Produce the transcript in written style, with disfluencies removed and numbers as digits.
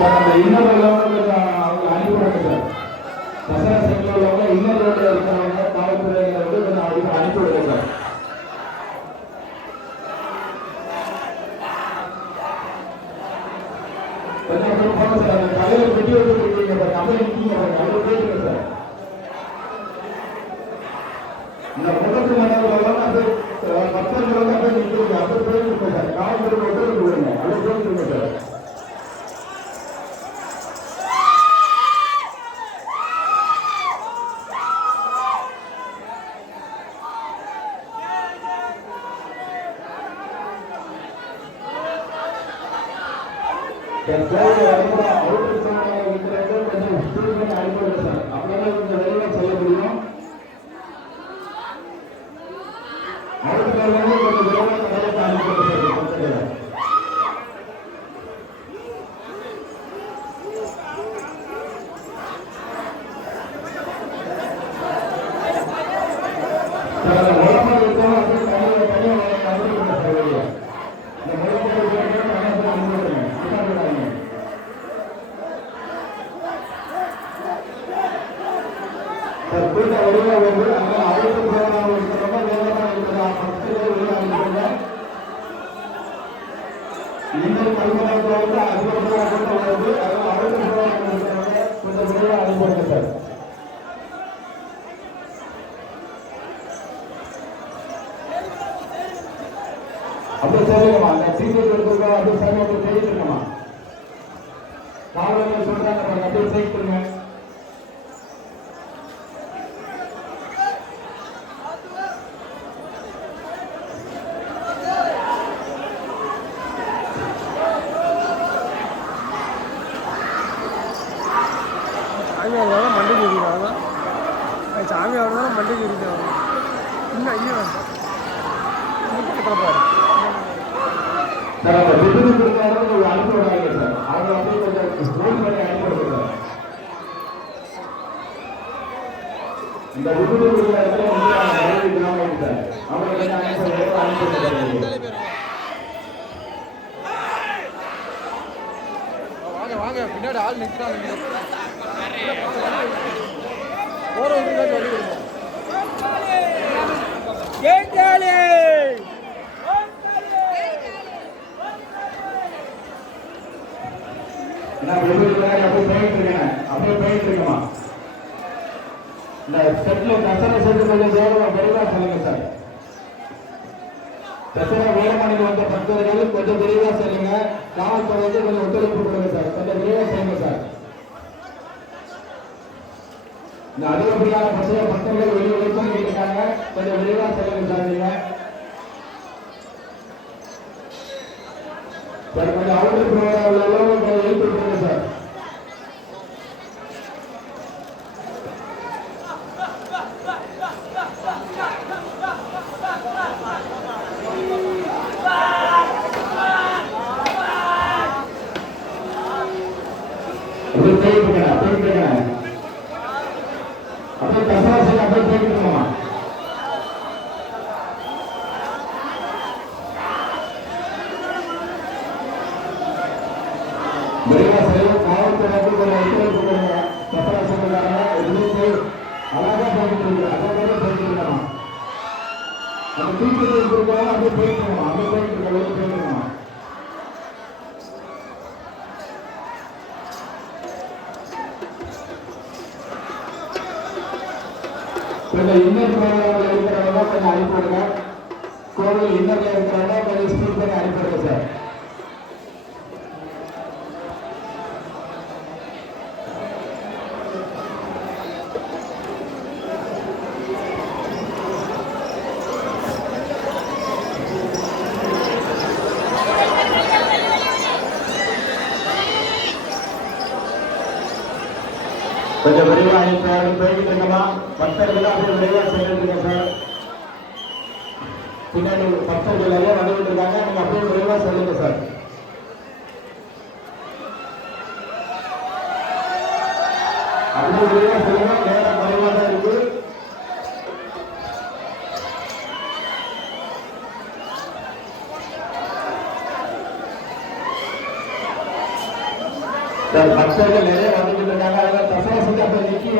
Sir அந்த இன்னொரு அவங்க அனுப்பிவிடுங்க சார். தசரா செட்டில் உள்ளவங்க இன்னொரு ரோட்டில் இருக்கிறவங்க காவல்துறையில வந்து கொஞ்சம் அவங்களுக்கு அனுப்பிவிடுங்க சார். கொஞ்சம் போங்க சார். அந்த தலைவர் பெட்டி வச்சு இருக்கீங்க சார். அப்படியே நிற்கீங்க சார். அப்படியே போயிடுங்க சார். இந்த முகத்து மண்டலம் அது பக்தர்கள் வந்து அப்படியே நிற்கிறீங்க. அப்படியே போயிட்டு சார். காவல்துறை ஒத்துழைப்பு கொடுங்க. அப்படியே போயிட்டு சார். அப்படியே சொல்லுங்கம்மா. அந்த சீக்கிரம் எடுத்துருக்கோம். அப்படியே சாமி அப்படியே செய்யிட்டுருங்கம்மா. காவலர்கள் சொல்றாங்க பாருங்க. அப்படியே செய்யிட்டுருங்க. மண்டைக்கு இருக்காங்க. சாமி அவர்தான் மண்டைக்கு இருக்காங்க. இன்னும் ஐயோ கட்டப்பாரு சார். அந்த விருது கொடுத்தாலும் அனுப்பி விடாங்க சார். அவங்க அப்படியே கொஞ்சம் ஃபோன் பண்ணி அனுப்பி விடுங்க. இந்த விருது கொடுத்த இடத்துல வந்து சார் அவங்க கொஞ்சம் அனுப்பி விடுங்க. வாங்க வாங்க. பின்னாடி ஆள் நிற்கிறாங்க. போற சொல்லி கொடுங்க. அப்படியே போயிட்டு இருக்கமா. இந்த செட்ல தசரா செட்டு கொஞ்சம் விரைவா சொல்லுங்க சார். தசரா வேலைமணிக்கு வந்த பக்தர்கள் கொஞ்சம் விரைவா சொல்லுங்க. காவல்துறைக்கு கொஞ்சம் ஒத்துழைப்பு கொடுங்க சார். கொஞ்சம் விரைவா செய்யுங்க சார். இந்த அதிகப்படியான பக்தர்கள் வெளியே வெளிச்சம் இருக்காங்க. கொஞ்சம் விரைவா சொல்லுங்க சார். நீங்க கொஞ்சம் அவுட்டர் ப்ரோக்ராம் எழுப்பி கொடுங்க சார். அப்படியே போயிட்டு அப்படியே கசாசம் அப்படியே போயிட்டு காவல்துறைக்கு கொஞ்சம் ஒத்துழைப்பு கொடுங்க. கசாசத்துக்காக அழகா போயிட்டு இருக்கு. அழகாக போயிட்டு இருக்கணும். அந்த டீச்சர் இருக்கிறவங்க அப்படியே போயிட்டு இருக்கணும். அப்படியே போயிட்டு இருக்க வெளியே போயிட்டு இருக்கணும். கொஞ்சம் இன்னர் ப்ரோக்ராம்ல இருக்கிறவங்க கொஞ்சம் அனுப்பிவிடுங்க. கோவில் இன்னர்ல இருக்கிறவங்க கொஞ்சம் ஸ்பீட் பண்ணி அனுப்பிவிடுங்க சார். கொஞ்சம் விரைவாக அனுப்பி போய்கிட்டு இருக்கமா. பக்தர்கள் அப்படியே விரைவாக சென்றுருங்க சார். பின்னாடி பக்தர்கள் எல்லாம் வந்துகிட்டு இருக்காங்க. நீங்க அப்படியே விரைவாக சொல்லுங்க சார். அப்படியே விரைவாக சொல்லுங்க. நேரம் குறைவாக தான் இருக்கு. சார் பக்தர்கள் நிறைய வந்து